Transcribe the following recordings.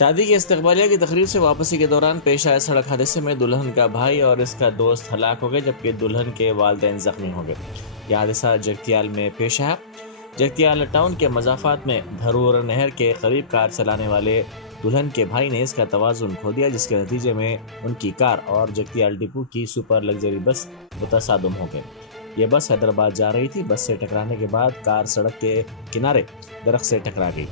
शादी के इस्तकबालिया की तकरीब से वापसी के दौरान पेश आए सड़क हादसे में दुल्हन का भाई और इसका दोस्त हलाक हो गए, जबकि दुल्हन के वालिदैन जख्मी हो गए। यह हादसा जगतियाल में पेश आया। जगतियाल टाउन के मजाफात में धरूर नहर के करीब कार चलाने वाले दुल्हन के भाई ने इसका तवाज़ुन खो दिया, जिसके नतीजे में उनकी कार और जगतियाल डिपो की सुपर लग्जरी बस मुतसादम हो गए। यह बस हैदराबाद जा रही थी। बस से टकराने के बाद कार सड़क के किनारे दरख्त से टकरा गई।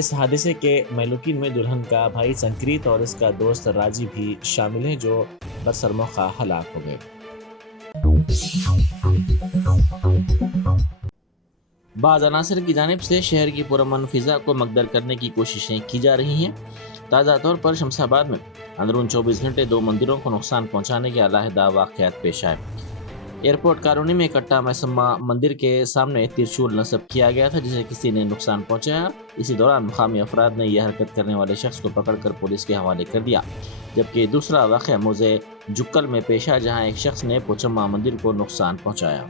इस हादसे के महलूकीन में दुल्हन का भाई संक्रीत और इसका दोस्त राजी भी शामिल हैं, जो बरसर मौका हलाक हो गए। बाज़ अनासर की जानिब से शहर की पुरअमन फिजा को मकदर करने की कोशिशें की जा रही हैं। ताज़ा तौर पर शमशाबाद में अंदरून 24 घंटे 2 मंदिरों को नुकसान पहुँचाने के अलहदा वाक़यात पेश आए। एयरपोर्ट कॉलोनी में कट्टा मैसम्मा मंदिर के सामने त्रिशूल नस्ब किया गया था, जिसे किसी ने नुकसान पहुंचाया। इसी दौरान मुकामी अफराद ने यह हरकत करने वाले शख्स को पकड़कर पुलिस के हवाले कर दिया। जबकि दूसरा वाक़या मौज़े जुक्कल में पेश आया, जहां एक शख्स ने पोचम्मा मंदिर को नुकसान पहुंचाया।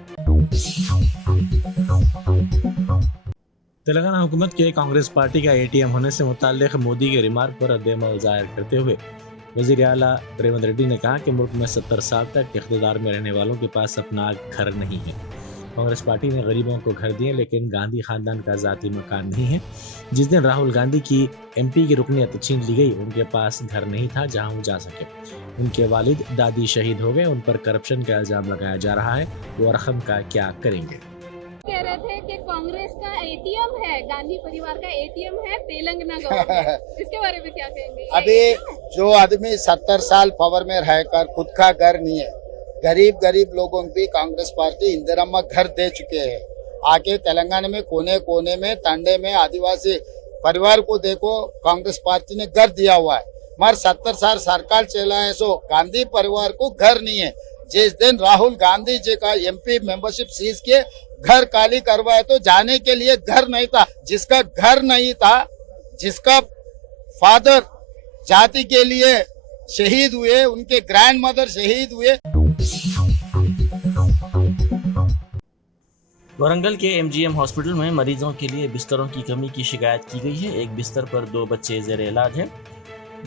तेलंगाना हुकूमत के कांग्रेस पार्टी का ATM होने से मुताल्लिक़ मोदी के रिमार्क पर रद्द-ए-अमल ज़ाहिर करते हुए वज़ीर आला रेवंत रेड्डी ने कहा कि मुल्क में 70 साल तक इक़्तिदार में रहने वालों के पास अपना घर नहीं है। कांग्रेस पार्टी ने गरीबों को घर दिए, लेकिन गांधी खानदान का ज़ाती मकान नहीं है। जिस दिन राहुल गांधी की MP की रुकनियत छीन ली गई, उनके पास घर नहीं था जहां वो जा सके। उनके वालिद दादी शहीद हो गए। उन पर करप्शन का इल्ज़ाम लगाया जा रहा है। वो रकम का क्या करेंगे? कह रहे थे कि कांग्रेस का ATM है, गांधी परिवार का ATM है तेलंगाना गवर्नमेंट, इसके बारे में क्या कहेंगे? अभी जो आदमी 70 साल पावर में रहकर खुद का घर नहीं है, गरीब लोगों को भी कांग्रेस पार्टी इंदिरम्मा घर दे चुके हैं। आके तेलंगाना में कोने कोने में तांडे में आदिवासी परिवार को देखो, कांग्रेस पार्टी ने घर दिया हुआ है। मगर 70 साल सरकार चला है, सो गांधी परिवार को घर नहीं है। जिस दिन राहुल गांधी जी का MP मेंबरशिप सीज के घर खाली करवाए तो जाने के लिए घर नहीं था। जिसका घर नहीं था, जिसका फादर जाति के लिए शहीद हुए, उनके ग्रैंड मदर शहीद हुए। वारंगल के MGM हॉस्पिटल में मरीजों के लिए बिस्तरों की कमी की शिकायत की गई है। एक बिस्तर पर 2 बच्चे ज़ेर इलाज हैं।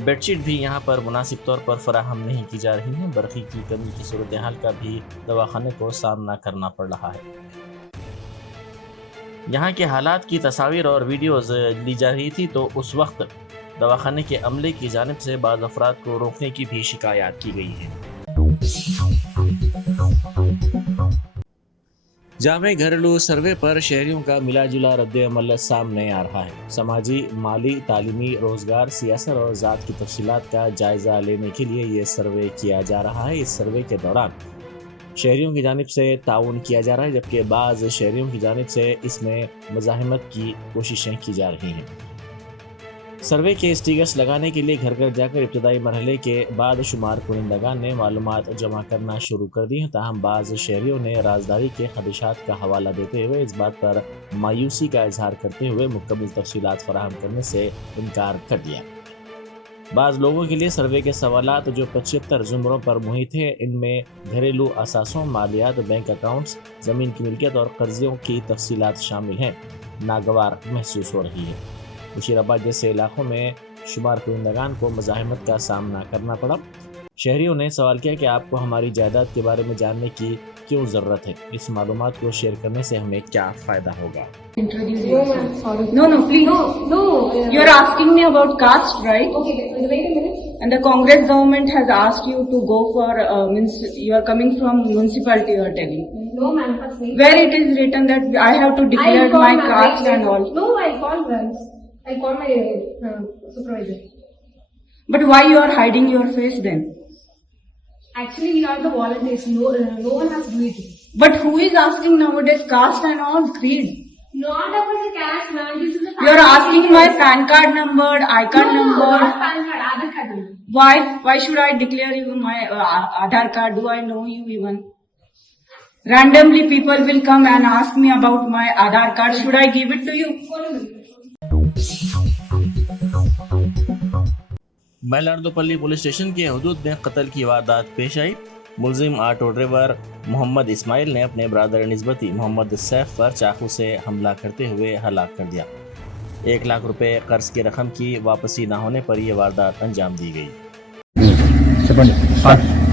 बेडशीट भी यहां पर मुनासिब तौर पर फराहम नहीं की जा रही हैं। बरक़ी की कमी की सूरत हाल का भी दवाखाने को सामना करना पड़ रहा है। यहाँ के हालात की तस्वीर और वीडियोज़ ली जा रही थी, तो उस वक्त दवाखाने के अमले की जानिब से बाज़ अफराद को रोकने की भी शिकायत की गई है। जामे घरेलू सर्वे पर शहरियों का मिला जुला रद्द-ए-अमल सामने आ रहा है। समाजी, माली, तालीमी, रोजगार, सियासत और ज़ात की तफसीलात का जायज़ा लेने के लिए ये सर्वे किया जा रहा है। इस सर्वे के दौरान शहरियों की जानिब से ताउन किया जा रहा है, जबकि बाज़ शहरियों की जानिब से इसमें मज़ाहमत की कोशिशें की जा रही हैं। सर्वे के स्टिकर्स लगाने के लिए घर घर जाकर इब्तदाई मरहले के बाद शुमार कुनिंदगान ने मालूमात जमा करना शुरू कर दी हैं। ताहम बाज़ शहरियों ने राजदारी के खदशात का हवाला देते हुए इस बात पर मायूसी का इजहार करते हुए मुकम्मल तफसीलात फराहम करने से इनकार कर दिया। बाज़ लोगों के लिए सर्वे के सवालात जो 75 ज़ुमरों पर मुहित हैं, इनमें घरेलू असासों, मालियात, बैंक अकाउंट्स, ज़मीन की मिल्कियत और कर्ज़ों की तफसीलात शामिल हैं। नागवार महसूस हो रही है। मुशीराबाद जैसे इलाकों में शुमार कुनिंदगान को मज़ाहमत का सामना करना पड़ा। शहरियों ने सवाल किया कि आपको हमारी जायदाद के बारे में जानने की क्यों ज़रूरत है? इस मालूमात को शेयर करने से हमें क्या फ़ायदा होगा? No, please. No. You're asking me about caste, right? Okay, wait a minute. And the Congress government has asked you to go for, you are coming from municipality, you are telling. No, ma'am, first wait. Where it is written that I have to declare my caste and all. No, I called once. I called my supervisor. But why you are hiding your face then? Actually, we are the volunteers. No one has to do it. But who is asking nowadays caste and all, creed? Not about the cash, ma'am. This is a You are asking my PAN card number, I-card number. Not PAN card, Aadhaar card number. Why? Why should I declare you my Aadhaar card? Do I know you even? Randomly people will come and ask me about my Aadhaar card. Should I give it to you? Mailardevpally police station के हदूद में कत्ल की वारदात पेश आई। मुलजिम auto driver Mohammad Ismail ने अपने ब्रादर निस्बती मोहम्मद सैफ पर चाकू से हमला करते हुए हलाक कर दिया। 1 लाख रुपए कर्ज की रकम की वापसी न होने पर यह वारदात अंजाम दी गई।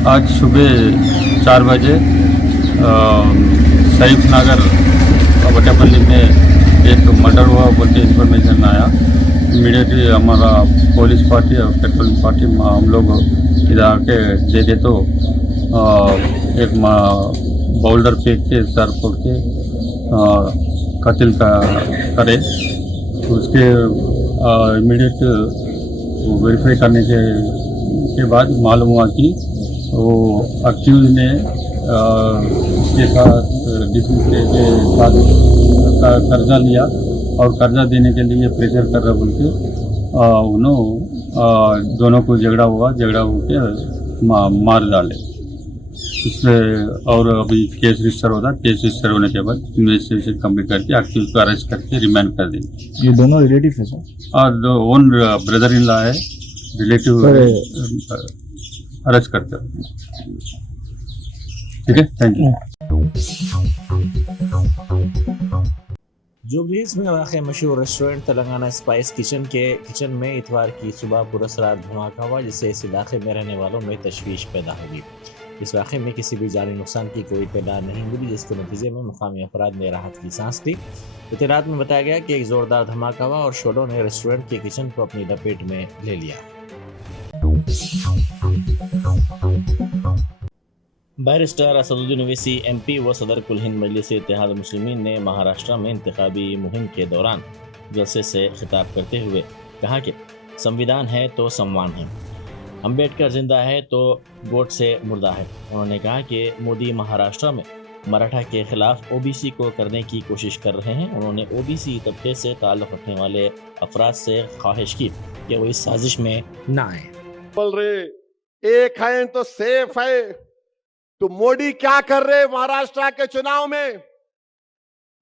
आज सुबह 4 बजे सईफ नगर बटापल्ली में एक मर्डर हुआ बोल के इन्फॉर्मेशन आया। इमीडिएटली हमारा पुलिस पार्टी और पेट्रोलिंग पार्टी हम लोग इधर आके देखे तो एक बोल्डर फेंक के सर फोड़ के कत्ल करे। उसके इमीडिएट वेरीफाई करने के बाद मालूम हुआ कि वो अक्यूज ने इसके साथ डिफेंस के साथ कर्जा लिया और कर्जा देने के लिए प्रेशर कर रहा बोल के उन्होंने दोनों को झगड़ा होके मार डाले। इसमें और अभी केस रजिस्टर होता, केस रजिस्टर होने के बाद इन्वेस्टिगेशन कंप्लीट करके अक्यूज को अरेस्ट करके रिमांड कर देंगे। ये दोनों रिलेटिव है सर? और ओन ब्रदर इन लॉ है, रिलेटिव अरेस्ट करते हैं। ठीक है, थैंक यू। जुबलीहिल्स में वाक़ मशहूर रेस्टोरेंट तेलंगाना स्पाइस किचन के किचन में इतवार की सुबह पुरअसरार धमाका हुआ, जिससे इस इलाके में रहने वालों में तशवीश पैदा होगी। इस वाक़े में किसी भी जानी नुकसान की कोई इत्तला नहीं मिली, जिसके नतीजे में मुकामी अफराद ने राहत की सांस ली। इत्तलात में बताया गया कि एक ज़ोरदार धमाका हुआ और शोलों ने रेस्टोरेंट के किचन को अपनी लपेट में ले लिया। बैरिस्टर असदुद्दीन ओवैसी MP व सदर कुल हिंद मजलिस इत्तेहाद मुस्लिमीन ने महाराष्ट्र में इंतखाबी मुहिम के दौरान जलसे से खिताब करते हुए कहा कि संविधान है तो सम्मान है, अम्बेडकर जिंदा है तो गोट से मुर्दा है। उन्होंने कहा कि मोदी महाराष्ट्र में मराठा के खिलाफ OBC को करने की कोशिश कर रहे हैं। उन्होंने OBC तबके से ताल्लुक़ रखने वाले अफराद से ख्वाहिश की कि वो इस साजिश में ना आए। बोल रहे एक है तो सेफ है, तो मोदी क्या कर रहे महाराष्ट्र के चुनाव में?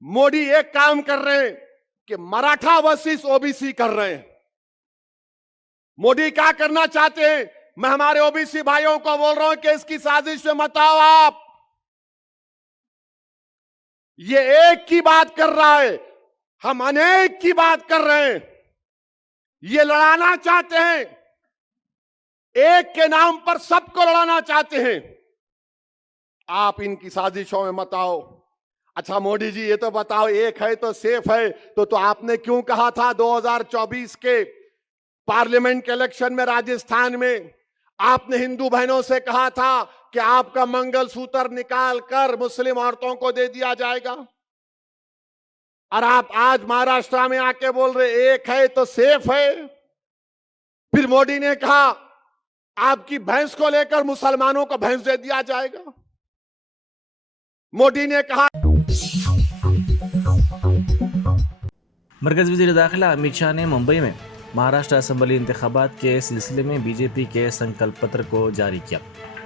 मोदी एक काम कर रहे हैं कि मराठा वर्सेस OBC कर रहे हैं। मोदी क्या करना चाहते हैं? मैं हमारे OBC भाइयों को बोल रहा हूं कि इसकी साजिश में मत आओ आप। ये एक की बात कर रहा है, हम अनेक की बात कर रहे हैं। ये लड़ाना चाहते हैं, एक के नाम पर सबको लड़ाना चाहते हैं। आप इनकी साजिशों में मत आओ। अच्छा मोदी जी, ये तो बताओ, एक है तो सेफ है, तो आपने क्यों कहा था 2024 के पार्लियामेंट के इलेक्शन में राजस्थान में आपने हिंदू बहनों से कहा था कि आपका मंगलसूत्र निकाल कर मुस्लिम औरतों को दे दिया जाएगा, और आप आज महाराष्ट्र में आके बोल रहे एक है तो सेफ है। फिर मोदी ने कहा आपकी भैंस को लेकर मुसलमानों को भैंस दे दिया जाएगा। मोदी ने कहा। मरकज़ी वज़ीर दाखिला अमित शाह ने मुंबई में महाराष्ट्र असेंबली इंतखाबात के सिलसिले में BJP के संकल्प पत्र को जारी किया।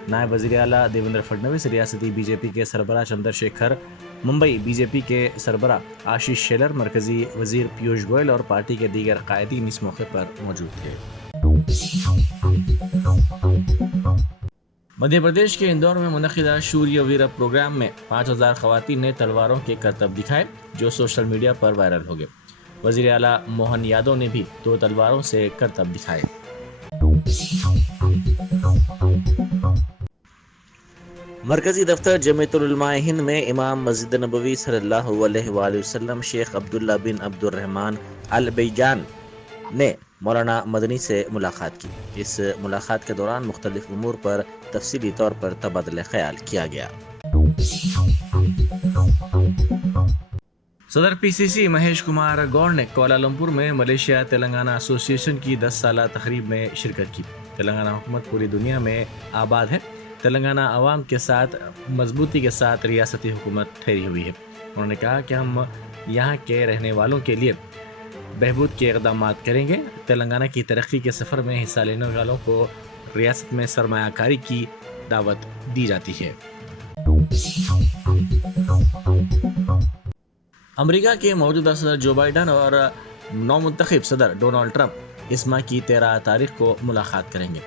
नायब वज़ीर आला देवेंद्र फडणवीस, रियासती BJP के सरबराह चंद्रशेखर, मुंबई BJP के सरबराह आशीष शेलर, मरकज़ी वज़ीर पीयूष गोयल और पार्टी के दीगर कायदीन इस मौके पर मौजूद थे। मध्य प्रदेश के इंदौर में मुनक़िदा शूर्य वीर प्रोग्राम में 5000 ख़वातीन ने तलवारों के करतब दिखाए, जो सोशल मीडिया पर वायरल हो गए। वज़ीर आला मोहन यादव ने भी 2 तलवारों से करतब दिखाए। मरकज़ी दफ्तर जमीयतुल उलमा हिंद में इमाम मस्जिद नबवी सल्लल्लाहु अलैहि वसल्लम शेख अब्दुल्ला बिन अब्दुर्रहमान अल बैजान ने मौलाना मदनी से मुलाकात की। इस मुलाकात के दौरान मुख्तलिफ उमूर पर तफसीली तौर पर तबादला ख्याल किया गया। सदर PCC महेश कुमार गौड़ ने कोलालमपुर में मलेशिया तेलंगाना एसोसिएशन की 10 साला तकरीब में शिरकत की। तेलंगाना हुकूमत पूरी दुनिया में आबाद है। तेलंगाना आवाम के साथ मजबूती के साथ रियासती हुकूमत ठहरी हुई है। उन्होंने कहा कि हम यहाँ के रहने वालों के लिए बहबूद के इक़दाम करेंगे। तेलंगाना की तरक्की के सफ़र में हिस्सा लेने वालों को रियासत में सरमायाकारी की दावत दी जाती है। अमेरिका के मौजूदा सदर जो बाइडन और नौमुंतखब सदर डोनाल्ड ट्रंप इस माह की 13 तारीख को मुलाकात करेंगे।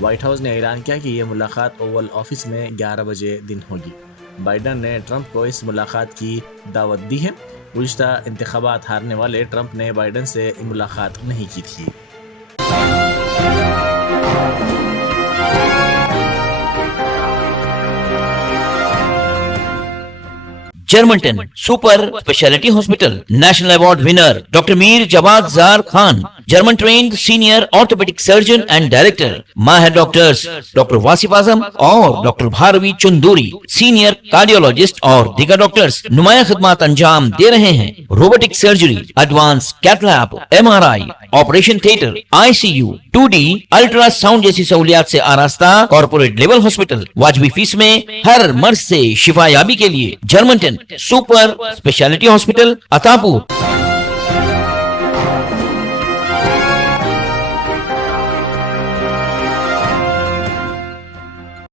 व्हाइट हाउस ने ऐलान किया कि यह मुलाकात ओवल ऑफिस में 11 बजे दिन होगी। बाइडन ने ट्रंप को इस मुलाकात की दावत दी है। गुज़िश्ता इंतखाबात हारने वाले ट्रंप ने बाइडन से मुलाकात नहीं की थी। जर्मनटन super specialty hospital national award winner doctor Mir Jawad Jar Khan, German trained senior orthopedic surgeon and director, माहिर डॉक्टर्स डॉक्टर वासिफ आजम और doctor Bharvi Chunduri, senior cardiologist और दीगर डॉक्टर्स नुमाया खिदमत अंजाम दे रहे हैं। Robotic surgery, advance cath lab, MRI, operation theatre, ICU, 2D ultrasound जैसी सहूलियात से आरास्ता कॉर्पोरेट लेवल हॉस्पिटल। वाजबी फीस में हर मर्ज से शिफायाबी के लिए Germanton super specialty hospital, Attapur.